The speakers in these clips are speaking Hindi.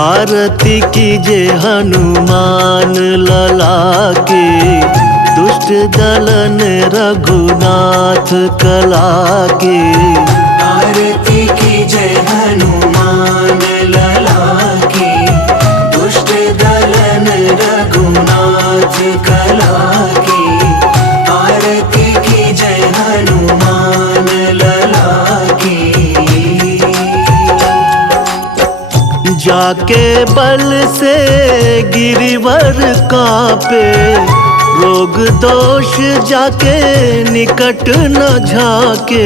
आरती कीजे हनुमान लला के, दुष्ट दलन रघुनाथ कला के। आरती कीजे हनुमान लला के, दुष्ट दलन रघुनाथ कला के। आरती कीजे हनुमान लला के। जाके बल से गिरिवर कांपे, रोग दोष जाके निकट न झाके।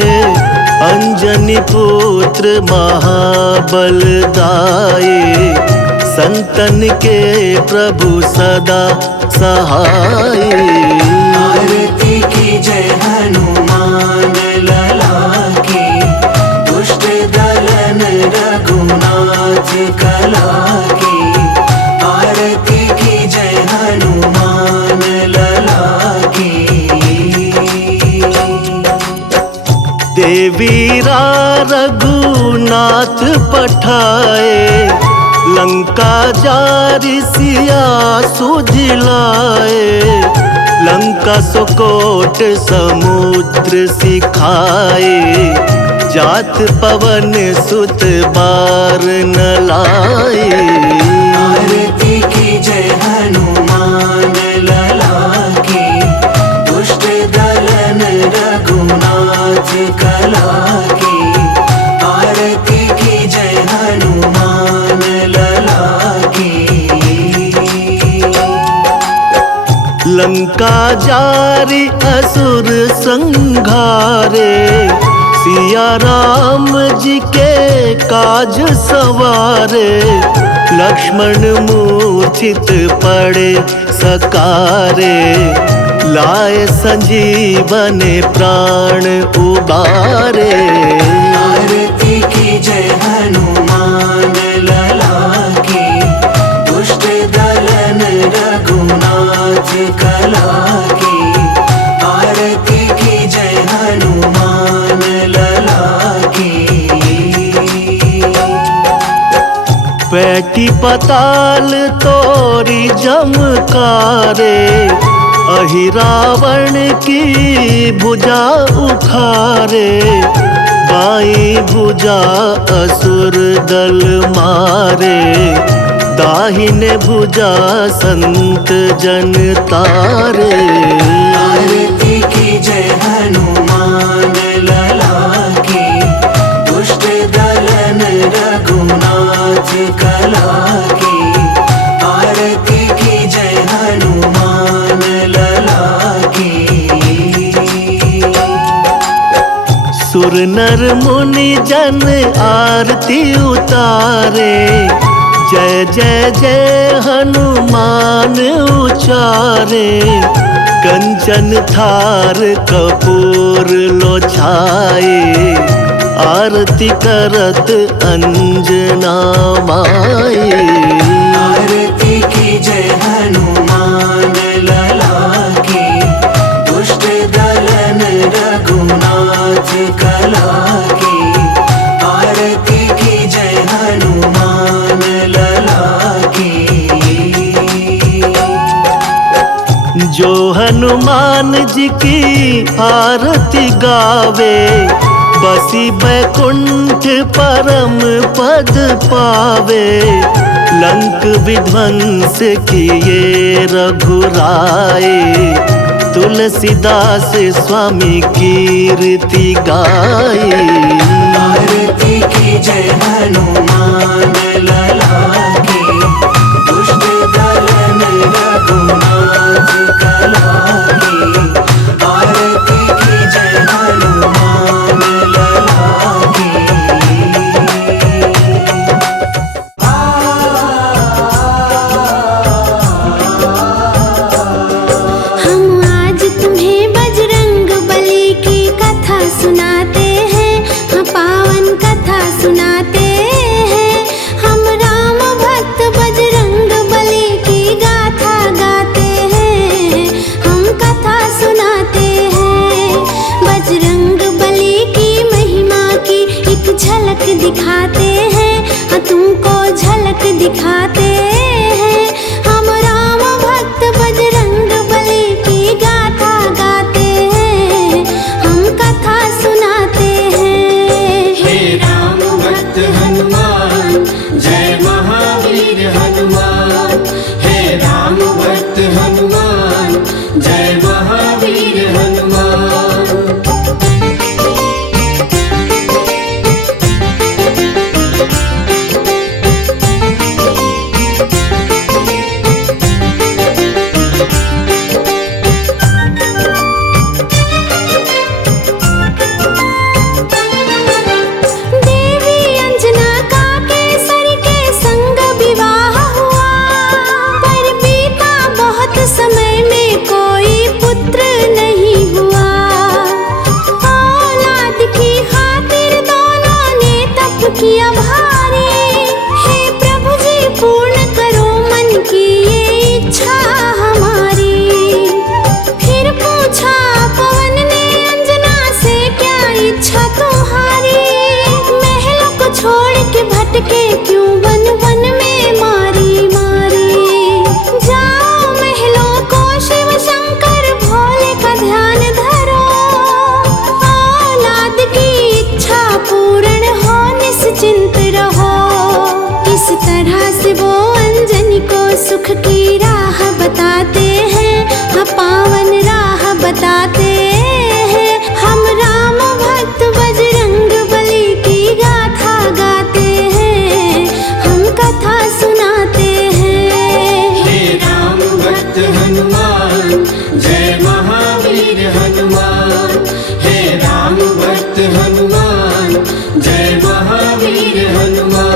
अंजनी पुत्र महाबल दाए, संतन के प्रभु सदा सहाय। आरती कीजे हनुमान लला के, दुष्ट दलन रघुनाथ कला के। आरती कीजे हनुमान लला के। देवीरा रघुनाथ पठाए, लंका जारी सिया सुझलाए। लंका सुकोट समुद्र सिखाए, जात पवन सुत बार न लाए। आरती कीजे हनुमान लला के, दुष्ट दलन रघुनाथ कला के। आरती कीजे हनुमान लला के। लंका जारी असुर संघारे, सिया राम जी के काज सवारे। लक्ष्मण मूर्छित पड़े सकारे, लाए संजीवन प्राण उबारे। आरती कीजे हनुमान लला के, दुष्ट दलन रघुनाथ कला के। आरती कीजे हनुमान लला के। पैठी पताल तोरी जमकारे, अहि रावण की भुजा उखारे। बाई भुजा असुर दल मारे, दाहिने भुजा संत जन तारे। आरती कीजे हनुमान लला के, दुष्ट दलन रघुनाथ कला के। आरती कीजे हनुमान लला के। सुर नर मुनि जन आरती उतारे, जय जय जय हनुमान उचारे। कंचन थार कपूर लो छाए, आरती करत अंजना माए। आरती कीजे हनुमान लला के, दुष्ट दलन रघुनाथ कला के। आरती कीजे हनुमान लला के। जो हनुमान जी की आरती गावे, बसी बैकुंठ परम पद पावे। लंक विध्वंस किए रघुराए, तुलसीदास स्वामी कीर्ति गाए। आरती कीजे हनुमान लला के, दुष्ट दलन रघुनाथ कला के। आरती कीजे हनुमान लला के। हम आज तुम्हें बजरंग बली की कथा सुनाते हैं। हाँ, पावन कथा सुनाते हैं। हम राम भक्त बजरंग बली की गाथा गाते हैं। हम कथा सुनाते हैं। बजरंग बली की महिमा की एक झलक दिखाते हैं। हाँ, तुमको झलक दिखाते हैं। हम राम भक्त बजरंग बली की गाथा गाते हैं, हम कथा सुनाते हैं। हे राम भक्त हनुमान जय महावीर हनुमान। हे राम भक्त हनुमान जय महावीर हनुमान। देवी अंजना का केसरी के संग विवाह हुआ, पर बीता बहुत समय में कोई पुत्र नहीं हुआ। औलाद की खातिर दोनों ने तप किया भारी, हे प्रभु जी पूर्ण करो मन की ये इच्छा हमारी। फिर पूछा पवन ने अंजना से क्या इच्छा तुम्हारी, महलों को छोड़ के भटके क्यों वन वन में मारी मारी। जाओ महलों को शिव शंकर भोले का ध्यान धरो, औलाद की इच्छा पूर्ण हो निश्चिंत रहो। इस तरह से वो अंजनी को सुख की राह बताते हैं, हाँ पावन राह बताते हैं। हम राम भक्त बजरंग बली की गाथा गाते हैं, हम कथा सुनाते हैं। हे राम भक्त हनुमान जय महावीर हनुमान। हे राम भक्त हनुमान जय महावीर हनुमान।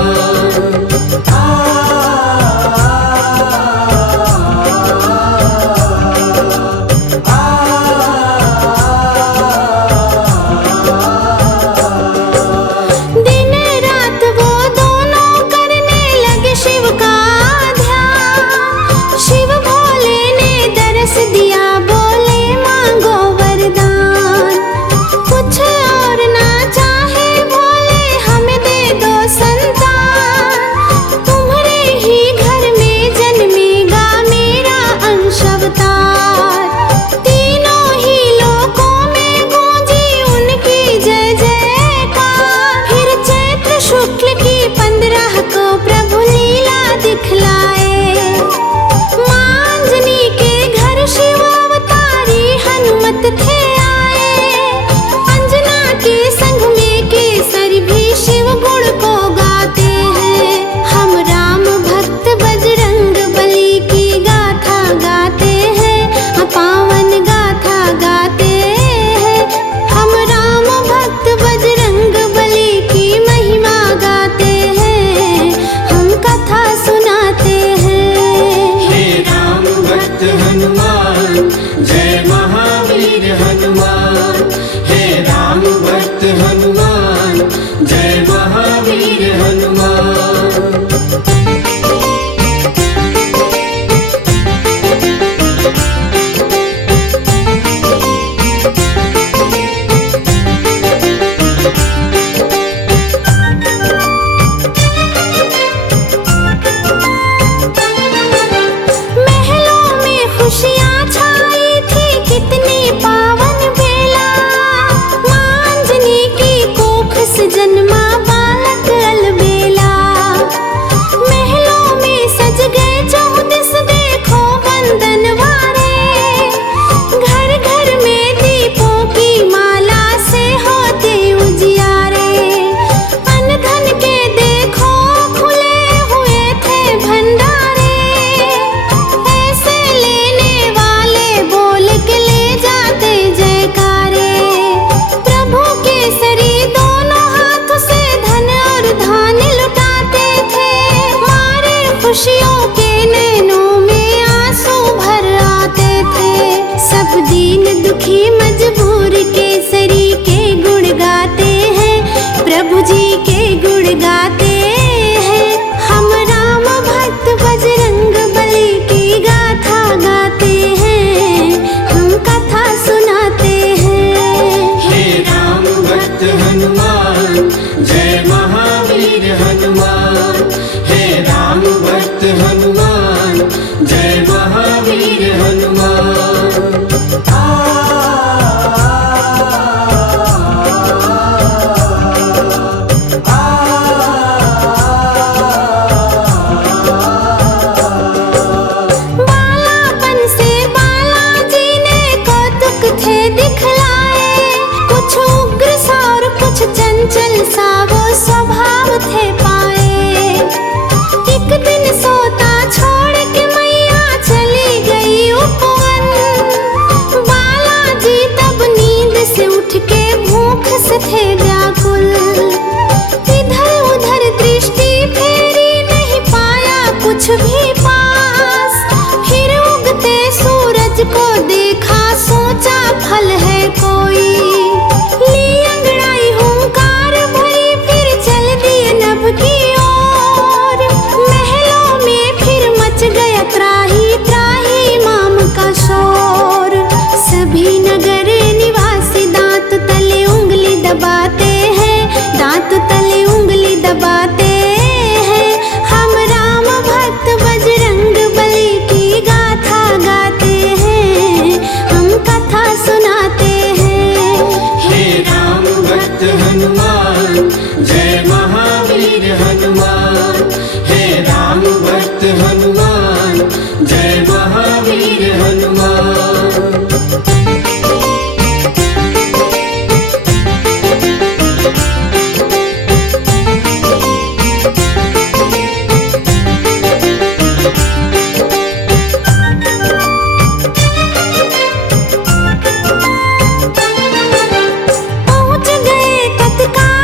दिन रात वो दोनों करने लगे शिव का ध्यान। शिव भोले ने दरस दिया, बोले मांगो वरदान। कुछ और ना चाहे भोले हमें दे दो संतान। तुम्हारे ही घर में जन्मेगा मेरा अंश अवतार। तीनों ही लोकों में गूंजी उनकी जय जयकार। फिर चैत्र शुक्ल की 15 को प्रभु लीला दिखलाए। मांजनी के घर शिव अवतारी हनुमत थे आए। अंजना के संग में केसरी भी शिव गुण को गाते हैं। हम राम भक्त बजरंग बली की गाथा गाते हैं, हाँ पावन गाथा गाते हैं। हम राम भक्त बजरंग बली की महिमा गाते हैं, हम कथा सुनाते हैं। हे राम भक्त हनुमान जय महावीर हनुमान। हे राम भक्त हनुमान जय महावीर हनुमान। महलों में खुशियाँ छाई थी, कितनी पावन बेला। मांजनी की कोख से जन्मा बालक अलबेला। महलों में सज गए 14 देखो बंदनवारे। घर घर में दीपों की माला से होते उजियारे। अन्न धन के देखो खुले हुए थे भंडारे। ऐसे लेने वाले बोल के ले जाते जयकारे। प्रभु केसरी दोनों हाथ से धन और धान लुटाते थे। मारे खुशियों के नैनों में आंसू भर आते थे। सब दीन दुखी मजबूर केसरी के गुण गाते हैं, प्रभु जी के गुण गाते हैं। हम राम भक्त बजरंग बली की गाथा गाते हैं, हम कथा सुनाते हैं। हे राम भक्त हनुमान जय महावीर हनुमान। हे राम चंचल सा वो स्वभाव थे पाए। एक दिन सोता छोड़ के मैया चली गई उपवन। बालाजी तब नींद से उठ के भूख से थे व्याकुल। इधर उधर दृष्टि फेरी, नहीं पाया कुछ भी पास। फिर उगते सूरज को देखा, सोचा फल है कोई। ली अंगड़ाई हुंकार भरी, फिर चल दिए नभ की ओर। महलों में फिर मच गया त्राही त्राही माम का शोर। सभी नगर निवासी दांत तले उंगली दबाते हैं, दांत तले उंगली दबाते हैं। हम राम भक्त बजरंग बली की गाथा गाते हैं, हम कथा सुनाते हैं। हे राम भक्त हनुमान, जय महावीर हनुमान। हे राम भक्त हनुमान, जय महावीर हनुमान। पहुँच गए तत्काल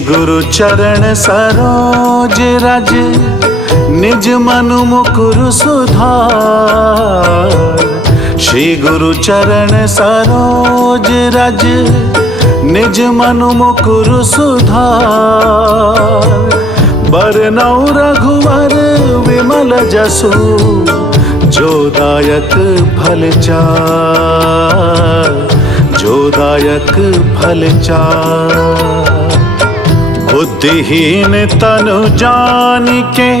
गुरु चरण सरोज रज, निज मनु मुकुरु सुधार। श्री गुरु चरण सरोज रज, निज मनु मुकुरु सुधार। बरनौ रघुवर विमल जसु, जो दायक फल चार, जो दायक फल चार। बुद्धिहीन तनु जानिके,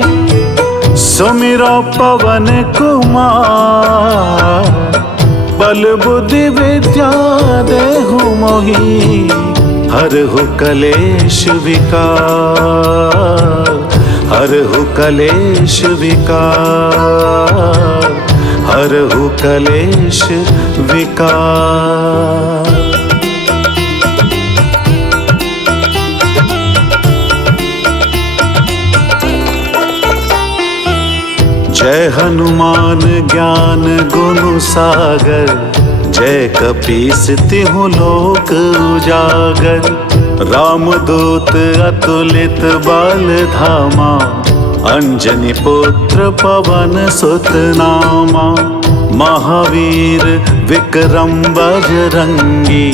सुमिरो पवन कुमार। बल बुद्धि विद्या देहु मोहि, हरहु कलेश विकार, हरहु कलेश विकार, हरहु कलेश विकार। जय हनुमान ज्ञान गुण सागर, जय कपीस तिहुँ लोक उजागर। रामदूत अतुलित बल धामा, अंजनी पुत्र पवन सुत नामा। महावीर विक्रम बजरंगी,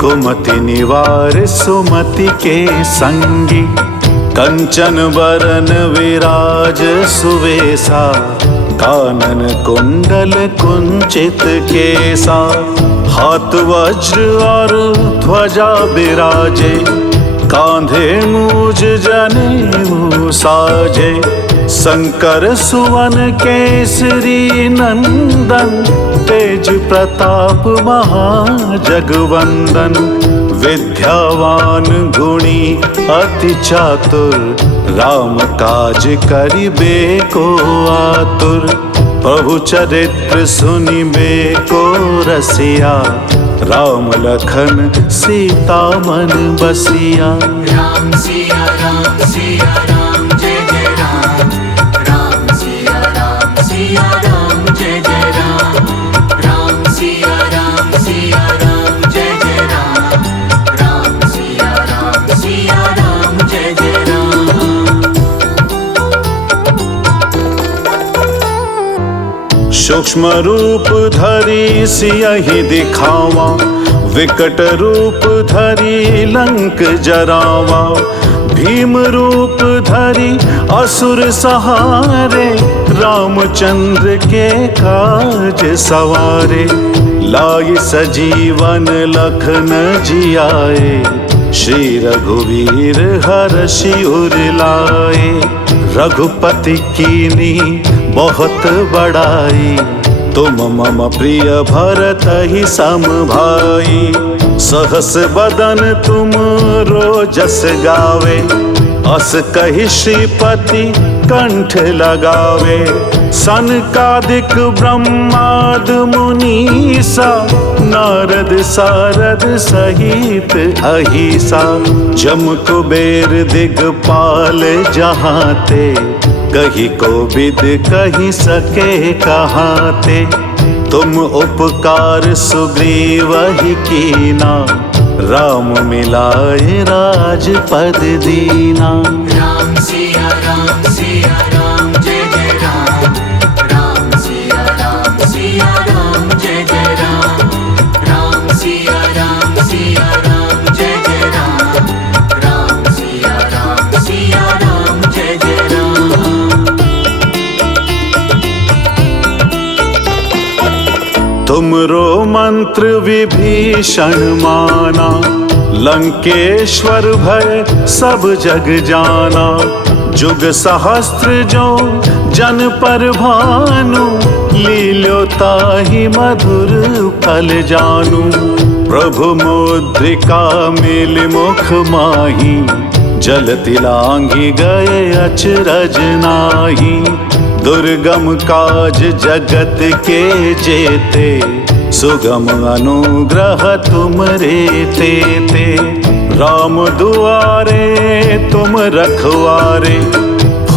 कुमति निवार सुमति के संगी। कंचन बरन विराज सुवेसा, कानन कुंडल कुंचित केसा। हाथ वज्र और ध्वजा बिराजे, कांधे मूज जनेऊ साजे। शंकर सुवन केसरी नंदन, तेज प्रताप महाजगवंदन। विद्यावान गुणी अति चातुर, राम काज करिबे को आतुर। प्रभु चरित्र सुनिबे को रसिया, राम लखन सीता मन बसिया। राम सिया राम जय जय राम। राम सिया राम जय जय राम। राम सिया राम जय जय राम। राम सिया राम जय जय राम। सूक्ष्म रूप धरि सियहि दिखावा, विकट रूप धरि लंक जरावा। भीम रूप धरि असुर सहारे, रामचंद्र के काज सवारे। लाइ सजीवन लखन जियाए, श्री रघुवीर हर्षि उर लाए। रघुपति कीनी बहुत बड़ाई, तुम मम प्रिय भरतहि सम भाई। सहस बदन तुम रोजस गावे, अस कहि श्रीपति कंठ लगावे। सनकादिक ब्रह्माद मुनीसा, नारद सारद सहित अहिसा। जम कुबेर दिगपाल जहाते, कही कोविद कही सके कहाते। तुम उपकार सुग्रीवहि कीना, राम मिलाए राजपद दीना। राम सिया राम जय जय राम। राम सिया राम जय जय राम। राम सिया राम जय जय राम। राम सिया राम जय जय राम। तुमरो मंत्र विभीषण माना, लंकेश्वर भय सब जग जाना। जुग सहस्त्र जो जन पर भानु, लील्यो ताहि मधुर फल जानू। प्रभु मुद्रिका मिल मुख माही, जलति लांघि गए अचरज नाहि। दुर्गम काज जगत के जेते, सुगम अनुग्रह तुमरे तेते। राम दुआरे तुम रखवारे,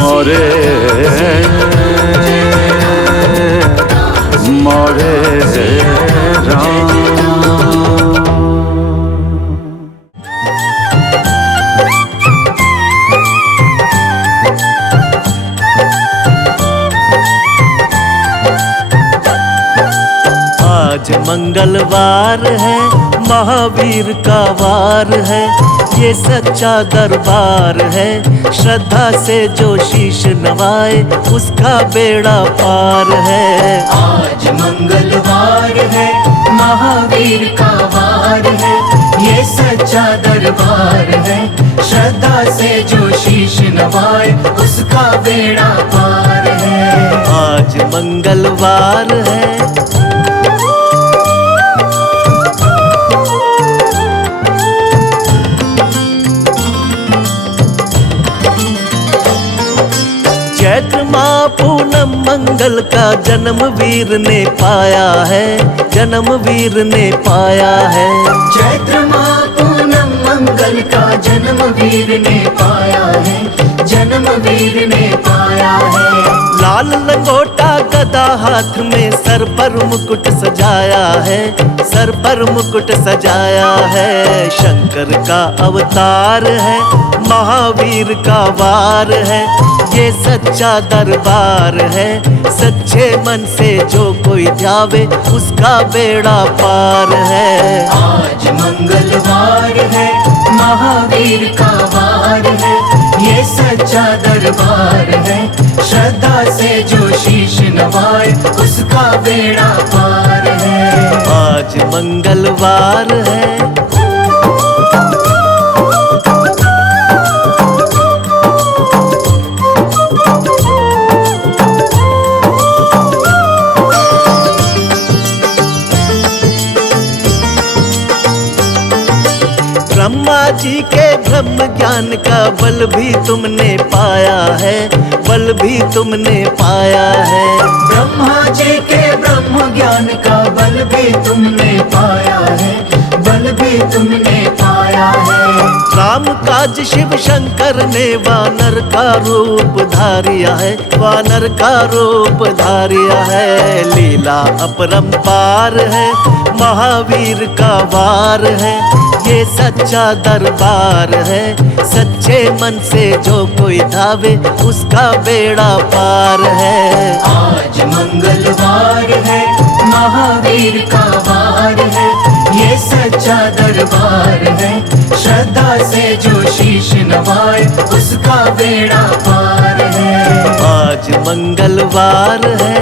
मोरे मोरे राम। आज मंगलवार है, महावीर का वार है, ये सच्चा दरबार है। श्रद्धा से जो शीश नवाए उसका बेड़ा पार है। आज मंगलवार है, महावीर का वार है, ये सच्चा दरबार है। श्रद्धा से जो शीश नवाए उसका बेड़ा पार है। आज मंगलवार है। चैत्र माह पूनम मंगल का जन्म वीर ने पाया है, जन्म वीर ने पाया है। चैत्र माह पूनम मंगल का जन्म वीर ने पाया है, जन्म वीर ने पाया है। लाल लंगोटा गदा हाथ में, सर पर मुकुट सजाया है, सर पर मुकुट सजाया है। शंकर का अवतार है, महावीर का वार है, ये सच्चा दरबार है। सच्चे मन से जो कोई ध्यावे उसका बेड़ा पार है। आज मंगलवार है, महावीर का वार है, ये सच्चा दरबार है। श्रद्धा से जो शीश नवाए उसका बेड़ा पार है। आज मंगलवार है। ब्रह्मा जी के ब्रह्म ज्ञान का बल भी तुमने पाया है, बल भी तुमने पाया है। ब्रह्मा जी के ब्रह्म ज्ञान का बल भी तुमने पाया है, बल भी तुमने पाया है। राम काज शिव शंकर ने वानर का रूप धारिया है, वानर का रूप धारिया है। लीला अपरंपार है, महावीर का वार है, ये सच्चा दरबार है। सच्चे मन से जो कोई धावे उसका बेड़ा पार है। आज मंगलवार है, महावीर का वार है, ये सच्चा दरबार है। श्रद्धा से जो शीश नवाए उसका बेड़ा पार है। आज मंगलवार है।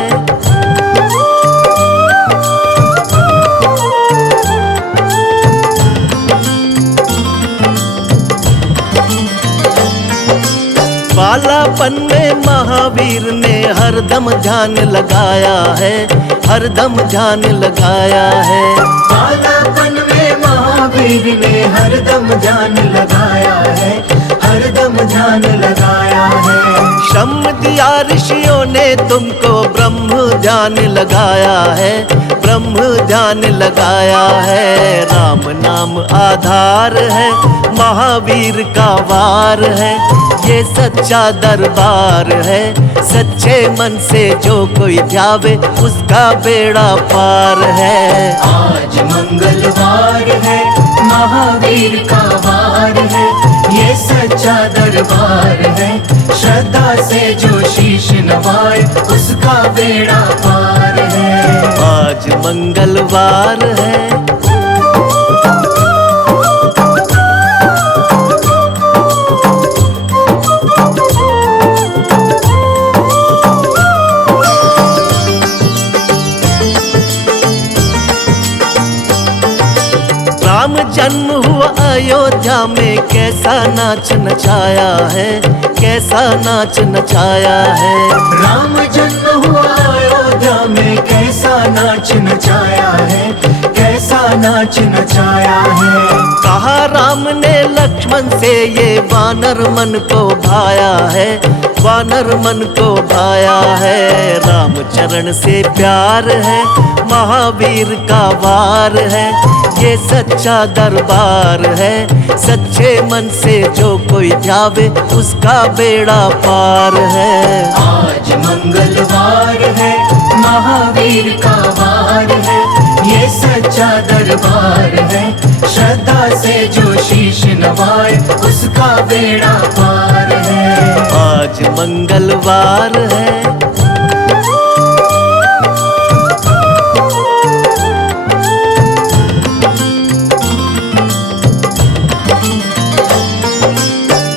बालापन में महावीर ने हरदम ध्यान लगाया है, हरदम ध्यान लगाया है। बालापन में महावीर ने हरदम ध्यान लगाया है, हरदम ध्यान लगाया है। श्रम दिया ऋषियों ने तुमको, ब्रह्म ध्यान लगाया है, ब्रह्म ध्यान लगाया है। राम नाम आधार है, महावीर का वार है, ये सच्चा दरबार है। सच्चे मन से जो कोई ध्यावे उसका बेड़ा पार है। आज मंगलवार है, महावीर का वार है, ये सच्चा दरबार है। श्रद्धा से जो शीश नवाए उसका बेड़ा पार है। आज मंगलवार है। राम जन्म हुआ अयोध्या में, कैसा नाच नचाया है, कैसा नाच नचाया है। राम जन्म हुआ अयोध्या में, कैसा नाच नचाया है, कैसा नाच नचाया है। कहा राम ने लक्ष्मण से, ये वानर मन को भाया है, वानर मन को भाया है। राम चरण से प्यार है, महावीर का वार है, ये सच्चा दरबार है। सच्चे मन से जो कोई ध्यावे उसका बेड़ा पार है। आज मंगलवार है, महावीर का वार है, ये सच्चा दरबार है। श्रद्धा से जो शीश नवाए उसका बेड़ा पार है। आज मंगलवार है।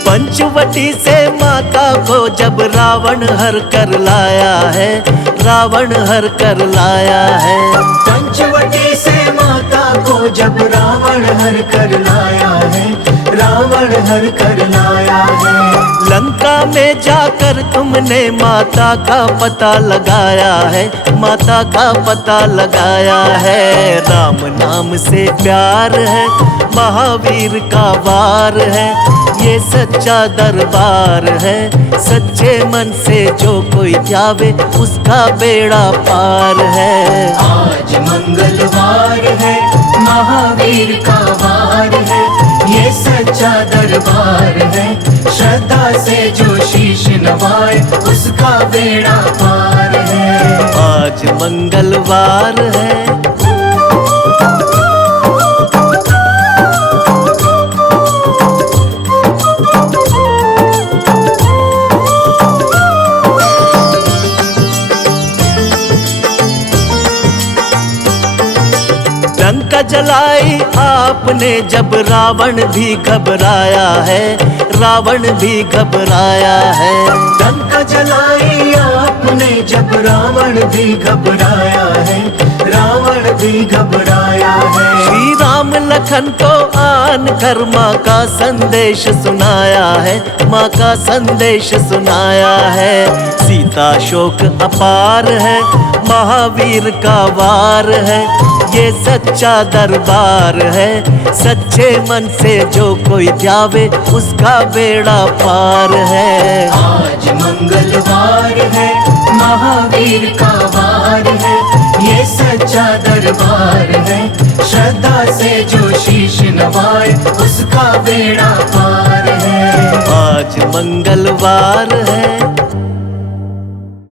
पंचवटी से माता को जब रावण हर कर लाया है, रावण हर कर लाया है। पंचवटी से माता को जब रावण हर कर लाया है, रावण हर कर लाया है। लंका में जाकर तुमने माता का पता लगाया है, माता का पता लगाया है। राम नाम से प्यार है, महावीर का वार है, ये सच्चा दरबार है। सच्चे मन से जो कोई ध्यावे उसका बेड़ा पार है। आज मंगलवार है, महावीर का वार है, ये सच्चा दरबार है। श्रद्धा से जो शीश नवाए उसका बेड़ा पार है। आज मंगलवार है। लंका जलाई आपने जब रावण भी घबराया है, रावण भी घबराया है। लंका जलाई आपने जब रावण भी घबराया है, रावण भी घबराया है। श्री राम लखन को आन कर माँ का संदेश सुनाया है, माँ का संदेश सुनाया है। सीता शोक अपार है, महावीर का वार है, ये सच्चा दरबार है। सच्चे मन से जो कोई ध्यावे उसका बेड़ा पार है। आज मंगलवार है, महावीर का वार है, ये सच्चा दरबार है। श्रद्धा से जो शीश नवाए उसका बेड़ा पार है। आज मंगलवार है।